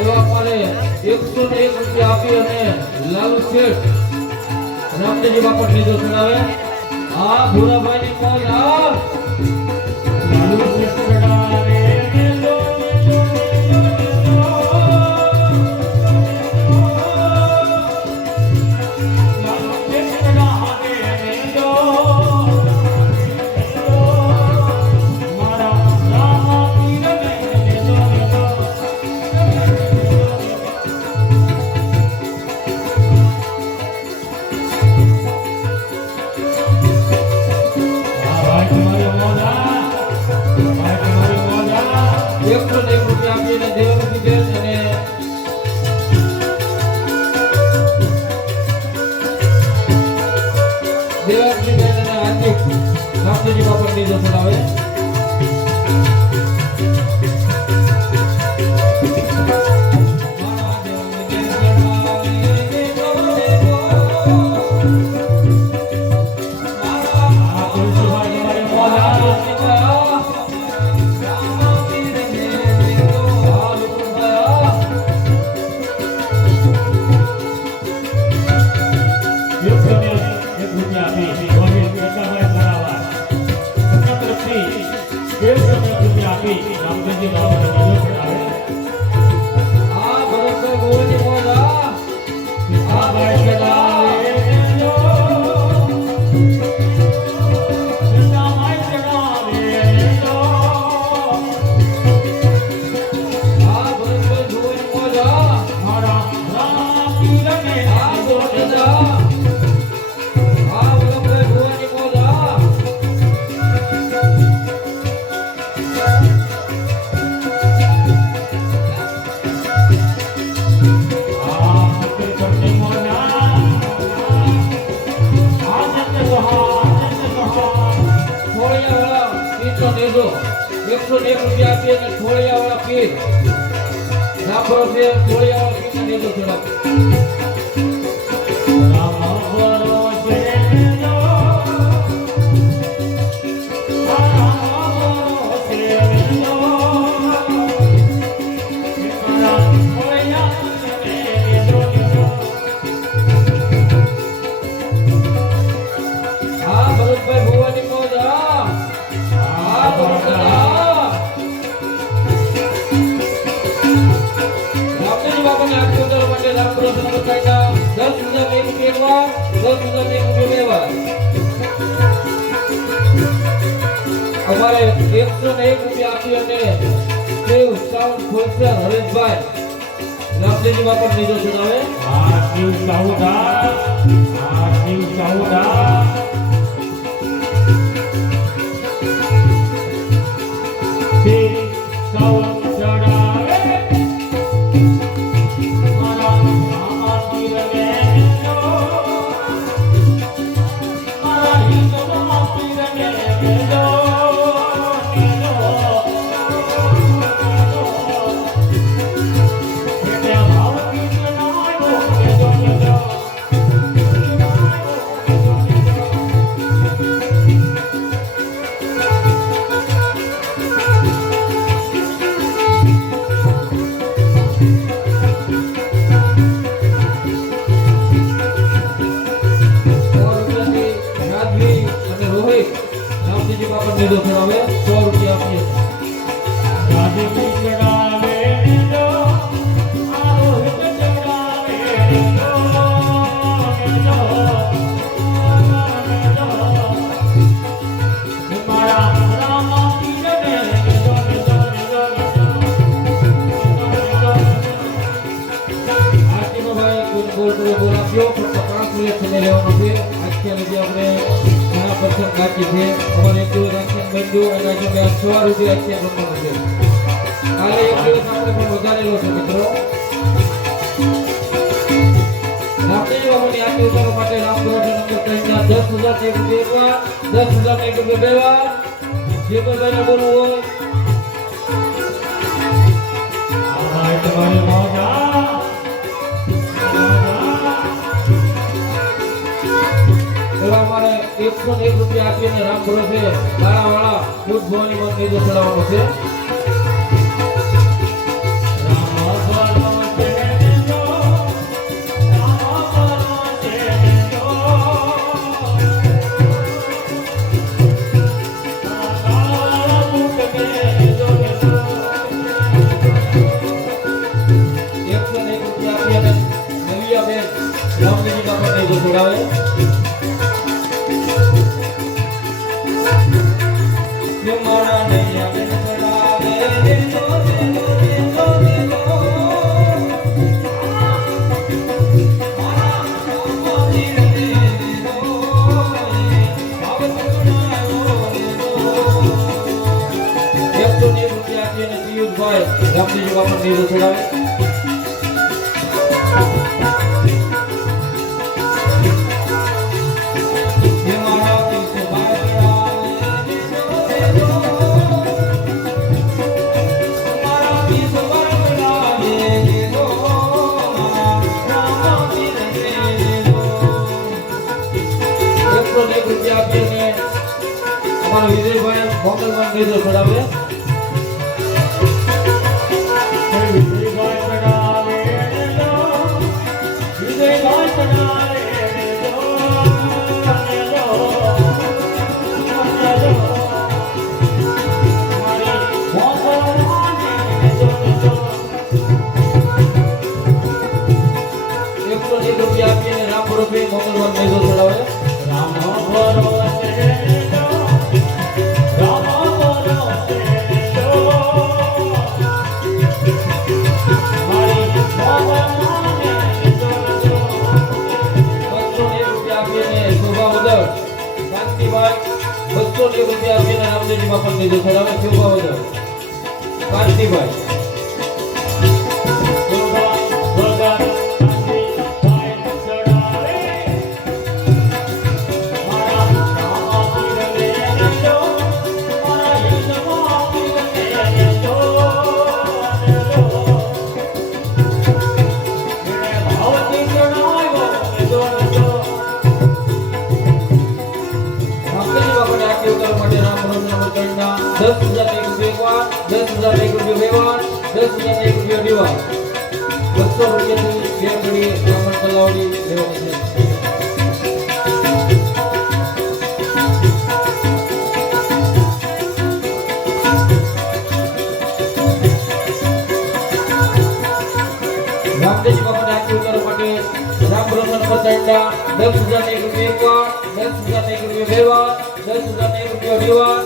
એવા મારે 101 રૂપિયા આપી અને લાલુ શેઠ રામદેવજી બાપા નીચો ચડાવે. હા ભૂરાભાઈ ની મોજ. હા લાલુ શેઠ ચડાવે રામદેવજી બાપા નીચો ચડાવે. રામદેવજી બાપા નીચો ચડાવે. આ ભરતભાઈ ગોળની મોજ. આ ભાઈ ચડાવે રૂપિયા આપીએ અને થોળિયા વાળા પીર નાખો છે. થોળિયા વાળા પીર ને નીચો ચડાવે. હા ભરતભાઈ ભુવાની મોજ. હા ભરતભાઈ. બાપાને આખો ઉતારવા માટે રામપુરા સંપ્રદાયના 10,000 રૂપિયા 10,000 રૂપિયા. અમારે 101 રૂપિયા આપી અને શિવ સાઉન્ડ ખોલસર હરેશભાઈ રામદેવજી બાપા નીચો ચડાવે. હા શિવ સાઉન્ડા. હા શિવ સાઉન્ડા. શિવ સાઉન્ડ ચડાવે. રામદેવજી બાપા નીચો ચડાવે. 100 રૂપિયા આપીએ. રામદેવજી ચડાવે નીચો. આ રોહિત ચડાવે નીચો. મારા રામા પીરને નીચો નીચો નીચો. આરતીનો ભાઈ બોલ આપ્યો ફક્ત 5 મિનિટ સમય લેવાનો છે. આજથી જે આપણે પસંદ બાકી છે. અમારે એક દિવસ આખ્યાન બન્યું અને આજે મેં 100 રૂપિયા આખ્યાન રમવાનું છે. કાલે એક દિવસ આપણે પણ વધારેલો છે મિત્રો. રામદેવજી બાપાની આરતી ઉતારવા માટે રામપુરા નંબર 3 ના 10,000 રૂપિયા 10,000 રૂપિયા બેવા જે કોઈ ભાઈને બોલવું હોય. આ તમારી મોજા અમારે 101 રૂપિયા આપીને રામ ભરોસે ગાળાવાળા દૂધ ભવાની મંદિર ચડાવવાનો છે. રામદેવજી બાપા નીરો ચડાવે. રૂપિયા આપીને અમારા વિજયભાઈ મોકલમાં નીરો ચડાવે. રૂપિયા આપીને રામ ભરોસે મોકલવા મેળો ચડાવે. રામ ભરોસે રૂપિયા આપીને રામદેવજી બાપા નીરો ચડાવે. શોભા વધાર કાંતિભાઈ રામદેવજી બાપાને આરતી ઉતારવા માટે રામ ભરોસે નંબર 10,000 રૂપિયા 10,000 રૂપિયા 10,000 રૂપિયા 2 વાર 10,000 રૂપિયા 2 વાર